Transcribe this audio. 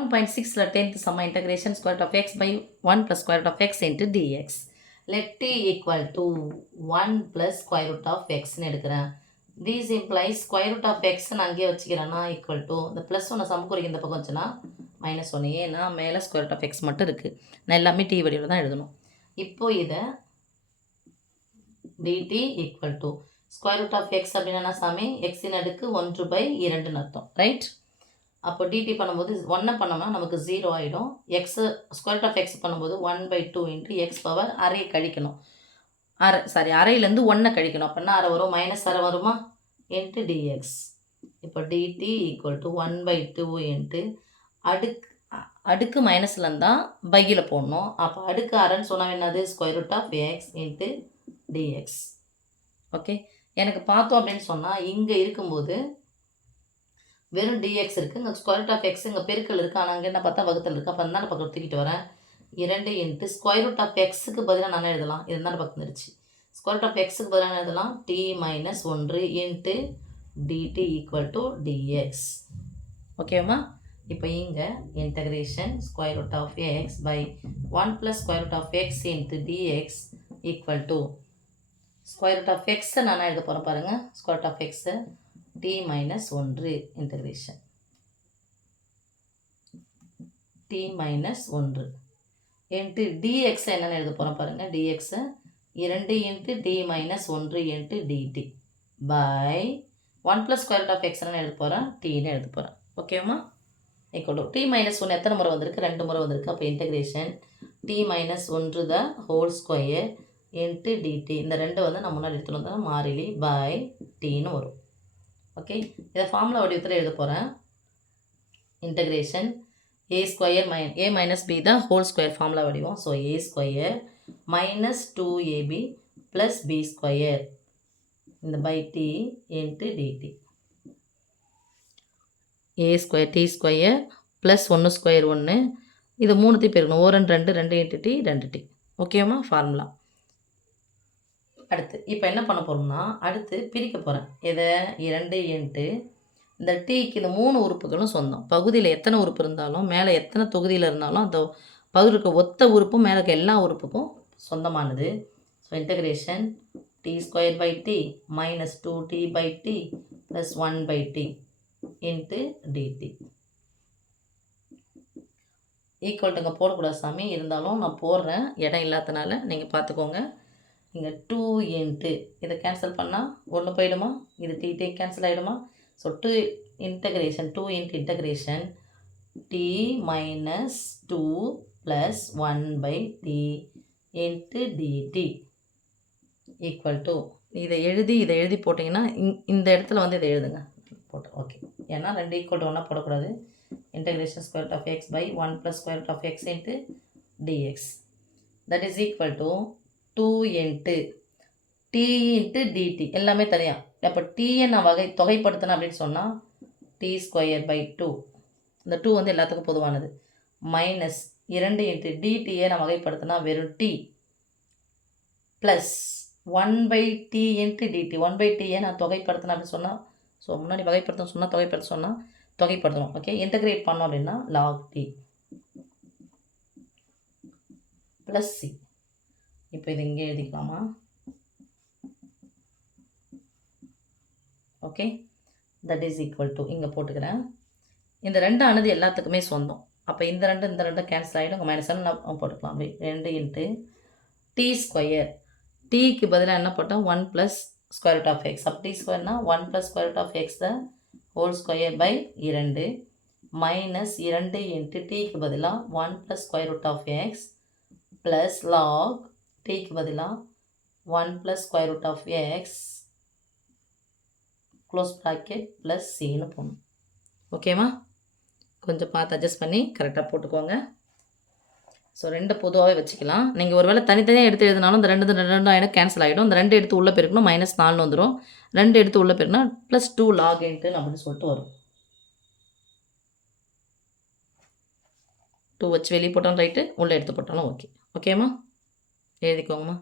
1.6ல 10th sum integration square root of x by 1 plus square root of x into dx. Let t equal to 1 plus square root of x னு எடுக்கிறேன். This implies square root of x னு அங்கே வச்சுக்கிறேன்னா equal to இந்த plus ஒன்று சமக்குறிக்கு இந்த பக்கம் வச்சுன்னா minus ஒன்று, ஏன்னா மேலே ஸ்கொயர் ரூட் ஆஃப் எக்ஸ் மட்டும் இருக்குது. நான் எல்லாமே டி வடிவில் தான் எழுதணும். இப்போது இதை dt equal to square root of x அப்படின்னா சாமி எக்ஸின் அடுக்கு 1/2 அர்த்தம், ரைட்? அப்போ டிடி பண்ணும்போது 1 பண்ணோம்னா நமக்கு 0 ஆகிடும். X square root of x பண்ணும்போது 1/2 இன்ட்டு எக்ஸ் பவர் அரை கழிக்கணும். அரையிலேருந்து 1 கழிக்கணும். அப்படின்னா அரை வரும், மைனஸ் அரை வருமா இன்ட்டு டிஎக்ஸ். இப்போ டிடி ஈக்குவல் டு 1/2 இன்ட்டு அடுக்கு மைனஸில் இருந்தால் பையில் போடணும். அப்போ அடுக்கு அரைன்னு சொன்னால் என்னது square root of x into dx. Okay, எனக்கு பார்த்தோம் அப்படின்னு சொன்னால் இங்கே இருக்கும்போது வெறும் dx இருக்குது, இங்கே ஸ்கொயர் ரூட் ஆஃப் எக்ஸ் இங்கே பெருக்கல் இருக்குது, ஆனால் அங்கே என்ன பார்த்தா வகுத்தல் இருக்குது. அப்போ அந்த பக்கம் தூக்கிட்டு வரேன். 2 இன்ட்டு ஸ்கொயர் ரூட் ஆஃப் எக்ஸுக்கு பதிலாக நான் எழுதலாம், இது தான் பக்கம் இருந்துச்சு. ஸ்கொயர் ரூட் ஆஃப் எக்ஸுக்கு பதிலாக எழுதலாம் t - 1 into dt equal to dx. ஓகேவா? இப்போ இங்கே integration square root of x by 1 plus square root of x into dx equal to square root of எக்ஸை நான் எழுத போகிறேன் பாருங்கள். ஸ்கொயர் ரூட் ஆஃப் எக்ஸை t - 1 integration t - 1 into dx என்னன்னு எழுத போகிறோம் பாருங்கள். dx 2 into t - 1 into dt by 1 plus square root of x என்னன்னு எழுத போகிறேன், tன்னு எழுத போகிறேன். ஓகேவா? ஈக்குவல் டு t - 1 எத்தனை முறை வந்திருக்கு? 2 முறை வந்திருக்கு. அப்போ integration t - 1 the whole square into dt. இந்த 2 வந்து நம்ம முன்னாடி எடுத்துகிட்டு வந்தால் மாறிலி by tன்னு வரும். ஓகே, இதை ஃபார்முலா வடிவத்தில் எழுத போகிறேன். Integration a square a minus b தான் ஹோல் ஸ்கொயர் ஃபார்முலா வடிவம். So a square minus 2ab plus b square இந்த by t into dt. a square t square plus 1 square 1, இது 3 பெருக்கணும். 1 2 2 இன்ட்டு t 2t. ஓகேவா? Formula. அடுத்து இப்போ என்ன பண்ண போகிறோம்னா அடுத்து பிரிக்க போகிறேன். இதை 2 இன்ட்டு இந்த டீக்கு இந்த 3 உறுப்புகளும் சொந்தம். பகுதியில் எத்தனை உறுப்பு இருந்தாலும் மேலே எத்தனை தொகுதியில் இருந்தாலும் அந்த பகுதிக்கு ஒத்த உறுப்பும் மேலே இருக்க எல்லா உறுப்புக்கும் சொந்தமானது. So integration t square by t minus 2t by t plus 1/t into dt equal டுங்க போடக்கூடாது சாமி, இருந்தாலும் நான் போடுறேன், இடம் இல்லாதனால நீங்கள் பார்த்துக்கோங்க. இங்கே 2 இன்ட்டு இதை கேன்சல் பண்ணால் 1 போயிடுமா, இது டி கேன்சல் ஆகிடுமா. So 2 integration 2 into integration t minus 2 plus 1/t into dt equal to இதை எழுதி போட்டிங்கன்னா இந்த இடத்துல வந்து இதை எழுதுங்க போட்டு. ஓகே, ஏன்னா 2 ஈக்குவல் டு 1 போடக்கூடாது. Integration square root of x by 1 plus square root of x into dx that is equal to 2 into t into dt எல்லாமே தனியாக. அப்போ டீயை நான் தொகைப்படுத்தினேன் அப்படின்னு சொன்னால் டி ஸ்கொயர் பை 2, இந்த 2 வந்து எல்லாத்துக்கும் பொதுவானது, மைனஸ் 2 இன்ட்டு டிடியை நான் வகைப்படுத்தினா வெறும் t plus 1/t into dt. 1/tயை நான் தொகைப்படுத்தினேன் அப்படின்னு சொன்னால், ஸோ முன்னாடி வகைப்படுத்தணும் சொன்னால் தொகைப்படுத்தணும். ஓகே, இன்டகிரேட் பண்ணோம் அப்படின்னா log t ப்ளஸ் சி. இப்போ இது இங்கே எழுதிக்கலாமா? Okay, that is equal to இங்கே போட்டுக்கிறேன். இந்த 2 ஆனது எல்லாத்துக்குமே சொந்தம். அப்போ இந்த ரெண்டு கேன்சல் ஆகிடும். மைனஸ் நான் போட்டுக்கலாம். அப்படி 2 இன்ட்டு டி ஸ்கொயர், டீக்கு பதிலாக என்ன போட்டோம் 1 plus square root of x. அப்போ டி ஸ்கொயர்னா 1 plus square root of x the whole square by 2 minus 2 into டீக்கு பதிலாக 1 plus square root of x plus log டீக்கு பதிலாக 1 plus square root of x close bracket plus சின்னு போகணும். ஓகேவா? கொஞ்சம் பார்த்து அட்ஜஸ்ட் பண்ணி கரெக்டாக போட்டுக்கோங்க. ஸோ 2 பொதுவாகவே வச்சுக்கலாம். நீங்கள் ஒரு வேளை தனித்தனியாக எடுத்து எழுதினாலும் இந்த 2 ஆகிடும், கேன்சல் ஆகிடும். இந்த 2 எடுத்து உள்ளே பெருக்கணும், -4 வந்துடும். 2 எடுத்து உள்ளே பெருக்கினா +2 log இன்ட்டு அப்படின்னு சொல்லிட்டு வரும். 2 வச்சு வெளியே போட்டாலும் ரைட்டு, உள்ளே எடுத்து போட்டாலும் ஓகே. ஓகேம்மா? எழுதிக்கோங்கம்மா.